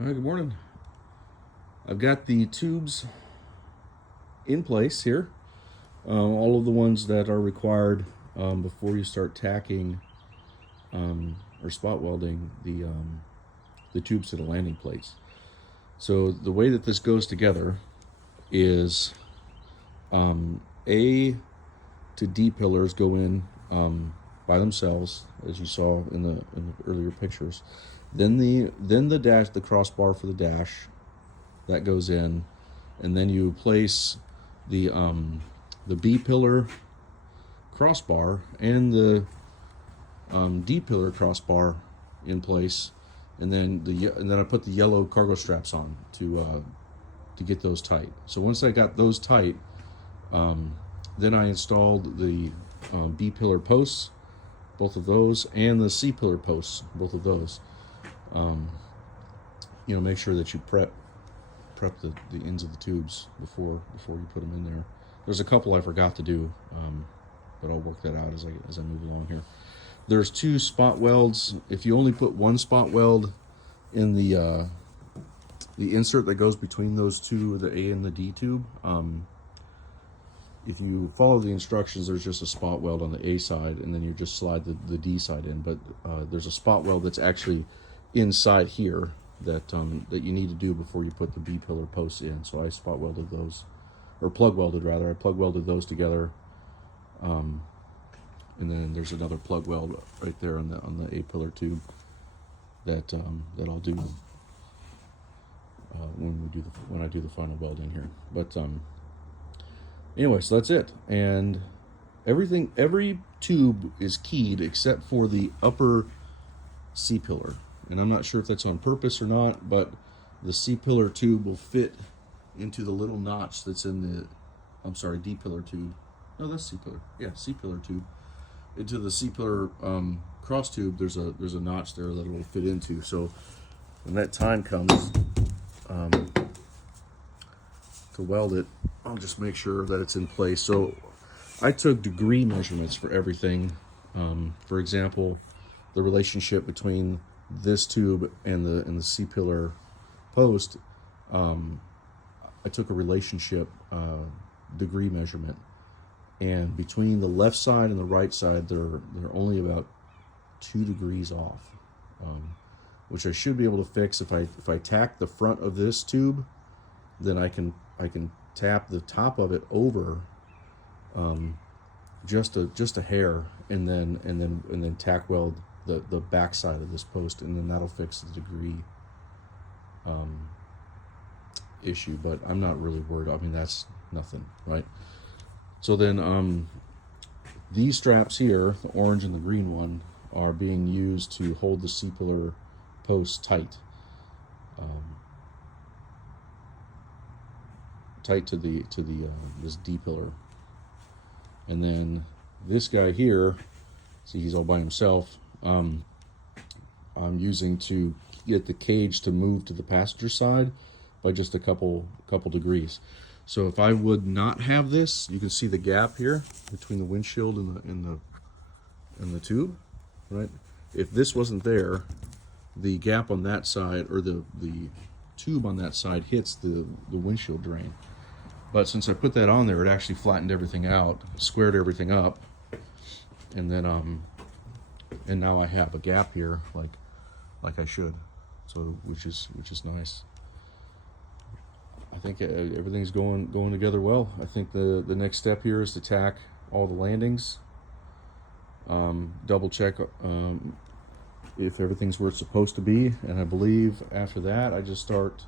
All right, good morning. I've got the tubes in place here, all of the ones that are required before you start tacking or spot welding the tubes to the landing plates. So the way that this goes together is A to D pillars go in by themselves, as you saw in the earlier pictures. Then the crossbar for the dash that goes in, and then you place the B pillar crossbar and the D pillar crossbar in place, and then I put the yellow cargo straps on to get those tight. So once I got those tight, then I installed the B pillar posts, both of those, and the C pillar posts, both of those. Make sure that you prep the ends of the tubes before you put them in there. There's a couple I forgot to do, but I'll work that out as I move along here. There's two spot welds. If you only put one spot weld in the insert that goes between those two, the A and the D tube, if you follow the instructions, there's just a spot weld on the A side, and then you just slide the D side in. But there's a spot weld that's actually inside here that you need to do before you put the B pillar posts in. So I spot welded those, or plug welded rather. I plug welded those together, and then there's another plug weld right there on the A pillar tube that I'll do when I do the final welding here. But anyway, so that's it. And every tube is keyed except for the upper C pillar. And I'm not sure if that's on purpose or not, but the C pillar tube will fit into the little notch that's in the, D pillar tube. No, that's C pillar. Yeah, C pillar tube. Into the C pillar cross tube, there's a notch there that it will fit into. So when that time comes to weld it, I'll just make sure that it's in place. So I took degree measurements for everything. For example, the relationship between this tube and the C pillar post, I took a relationship degree measurement, and between the left side and the right side, they're only about 2 degrees off, which I should be able to fix if I tack the front of this tube. Then I can tap the top of it over just a hair, and then tack weld the back side of this post, and then that'll fix the degree issue. But I'm not really worried. I mean, that's nothing, right? So then these straps here, the orange and the green one, are being used to hold the C pillar post tight, to this D pillar. And then this guy here, see, he's all by himself. I'm using to get the cage to move to the passenger side by just a couple degrees. So if I would not have this, you can see the gap here between the windshield and the tube, right? If this wasn't there, the gap on that side, or the tube on that side, hits the windshield drain. But since I put that on there, it actually flattened everything out, squared everything up, and then and now I have a gap here like I should, so which is nice. I think everything's going together well. I think the next step here is to tack all the landings, double check if everything's where it's supposed to be, and I believe after that I just start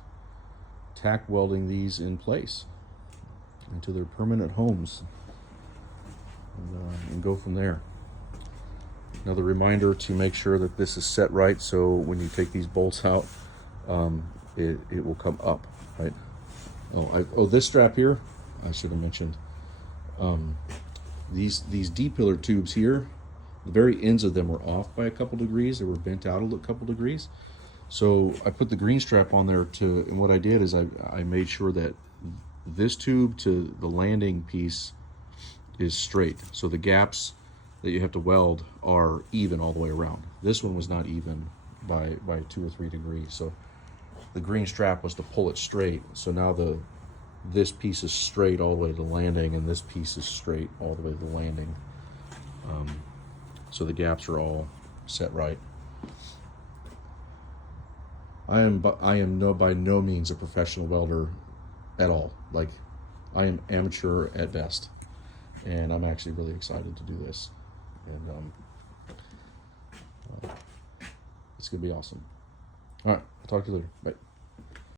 tack welding these in place into their permanent homes, and go from there. Another reminder to make sure that this is set right, so when you take these bolts out, it will come up, right? This strap here, I should have mentioned. These D pillar tubes here, the very ends of them were off by a couple degrees. They were bent out a couple degrees. So I put the green strap on there and what I did is I made sure that this tube to the landing piece is straight. So the gaps that you have to weld are even all the way around. This one was not even by 2 or 3 degrees. So the green strap was to pull it straight. So now this piece is straight all the way to the landing, and this piece is straight all the way to the landing. So the gaps are all set right. I am by no means a professional welder at all. Like, I am amateur at best, and I'm actually really excited to do this, and it's gonna be awesome. All right, I'll talk to you later. Bye.